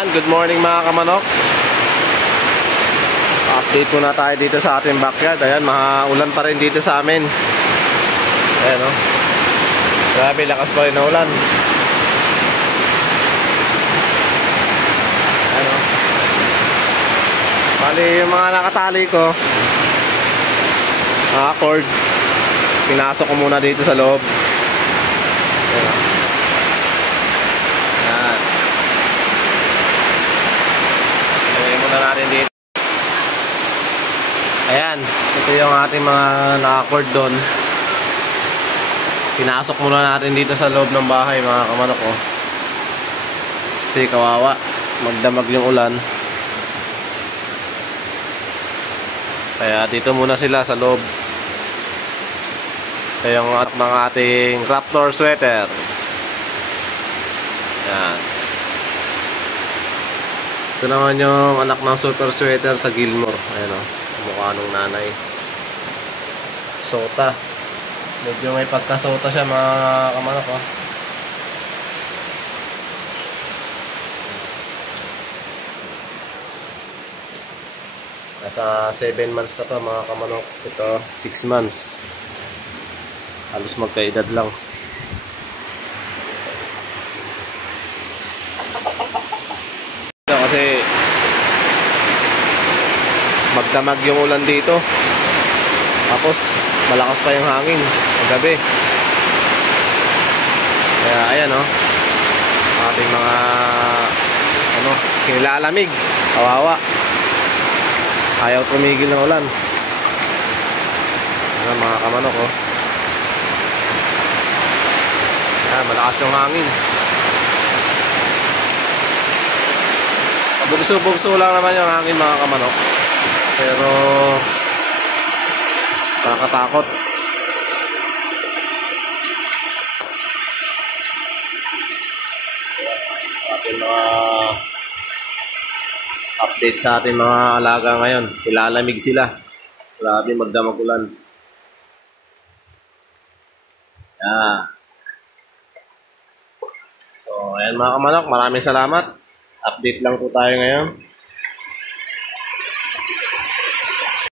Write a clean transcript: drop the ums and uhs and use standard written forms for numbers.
Ayan, good morning mga kamanok. Update muna tayo dito sa ating backyard. Ayan, maulan pa rin dito sa amin. Ayan o. Grabe, lakas pa rin na ulan. Ayan o. Bali, yung mga nakatali ko, mga cord, pinasok ko muna dito sa loob. Ayan o. Ayan. Lagay muna natin dito. Ayan, ito yung ating mga naka-cord doon. Pinasok muna natin dito sa loob ng bahay mga kamanok ko. Kasi kawawa, magdamag yung ulan. Kaya dito muna sila sa loob. Ito yung anak ng ating Raptor sweater. Ayan. Ito naman yung anak ng super sweater sa Gilmore. Ayan o. Mukha nung nanay. Sota. Medyo may pagkasota siya mga kamanok oh. Nasa 7 months na to mga kamanok. Ito 6 months. Halos magkaedad lang. Ito kasi magdamag yung ulan dito. Tapos malakas pa yung hangin kagabi. Kaya ayan oh. Ating mga kinilalamig. Kawawa. Ayaw tumigil ng ulan. Ayan mga kamanok oh. Ayan, malakas yung hangin. Bugso-bugso lang naman yung hangin mga kamanok. Pero nakakatakot. Ating mga update sa ating mga alaga ngayon. Ilalamig sila. Grabe magdamag ulan. Yeah. So ayan mga kamanok, maraming salamat. Update lang po tayo ngayon.